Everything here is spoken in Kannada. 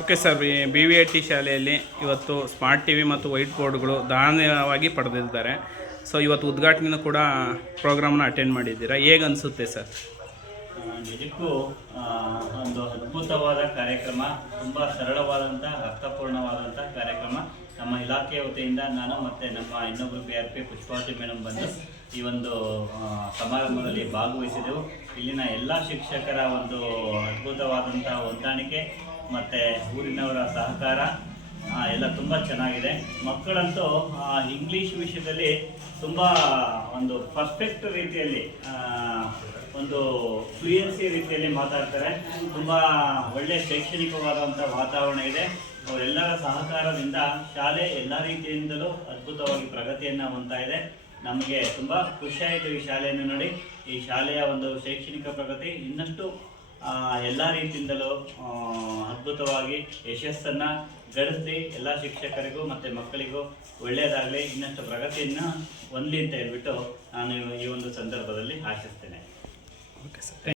Okay sir, B V I T ಶಾಲೆಯಲ್ಲಿ ಇವತ್ತು ಸ್ಮಾರ್ಟ್ ಟಿ ವಿ ಮತ್ತು ವೈಟ್ ಬೋರ್ಡ್ಗಳು ದಾನವಾಗಿ ಪಡೆದಿದ್ದಾರೆ. ಸೊ ಇವತ್ತು ಉದ್ಘಾಟನೆಯೂ ಕೂಡ ಪ್ರೋಗ್ರಾಮ್ನ ಅಟೆಂಡ್ ಮಾಡಿದ್ದೀರಾ, ಹೇಗೆ ಅನಿಸುತ್ತೆ ಸರ್? ನಿಜಕ್ಕೂ ಒಂದು ಅದ್ಭುತವಾದ ಕಾರ್ಯಕ್ರಮ, ತುಂಬ ಸರಳವಾದಂಥ ಅರ್ಥಪೂರ್ಣವಾದಂಥ ಕಾರ್ಯಕ್ರಮ. ನಮ್ಮ ಇಲಾಖೆಯ ವತಿಯಿಂದ ನಾನು ಮತ್ತು ನಮ್ಮ ಇನ್ನೊಬ್ಬರು PRP ಪುಷ್ಪಾವತಿ ಮೇಡಮ್ ಬಂದು ಈ ಒಂದು ಸಮಾರಂಭದಲ್ಲಿ ಭಾಗವಹಿಸಿದೆವು. ಇಲ್ಲಿನ ಎಲ್ಲ ಶಿಕ್ಷಕರ ಒಂದು ಅದ್ಭುತವಾದಂಥ ಹೊಂದಾಣಿಕೆ ಮತ್ತು ಊರಿನವರ ಸಹಕಾರ ಎಲ್ಲ ತುಂಬ ಚೆನ್ನಾಗಿದೆ. ಮಕ್ಕಳಂತೂ ಇಂಗ್ಲೀಷ್ ವಿಷಯದಲ್ಲಿ ತುಂಬ ಒಂದು ಪರ್ಫೆಕ್ಟ್ ರೀತಿಯಲ್ಲಿ ಒಂದು ಫ್ಲೂಯೆನ್ಸಿ ರೀತಿಯಲ್ಲಿ ಮಾತಾಡ್ತಾರೆ. ತುಂಬ ಒಳ್ಳೆಯ ಶೈಕ್ಷಣಿಕವಾದಂಥ ವಾತಾವರಣ ಇದೆ. ಅವರೆಲ್ಲರ ಸಹಕಾರದಿಂದ ಶಾಲೆ ಎಲ್ಲ ರೀತಿಯಿಂದಲೂ ಅದ್ಭುತವಾಗಿ ಪ್ರಗತಿಯನ್ನು ಹೊಂದ್ತಾ ಇದೆ. ನಮಗೆ ತುಂಬ ಖುಷಿಯಾಯಿತು ಈ ಶಾಲೆಯನ್ನು ನೋಡಿ. ಈ ಶಾಲೆಯ ಒಂದು ಶೈಕ್ಷಣಿಕ ಪ್ರಗತಿ ಇನ್ನಷ್ಟು ಎಲ್ಲ ರೀತಿಯಿಂದಲೂ ಅದ್ಭುತವಾಗಿ ಯಶಸ್ಸನ್ನು ಗಳಿಸಿ ಎಲ್ಲ ಶಿಕ್ಷಕರಿಗೂ ಮತ್ತು ಮಕ್ಕಳಿಗೂ ಒಳ್ಳೆಯದಾಗಲಿ, ಇನ್ನಷ್ಟು ಪ್ರಗತಿಯನ್ನು ಹೊಂದಲಿ ಅಂತ ಹೇಳ್ಬಿಟ್ಟು ನಾನು ಈ ಒಂದು ಸಂದರ್ಭದಲ್ಲಿ ಆಶಿಸ್ತೇನೆ. Okay sir.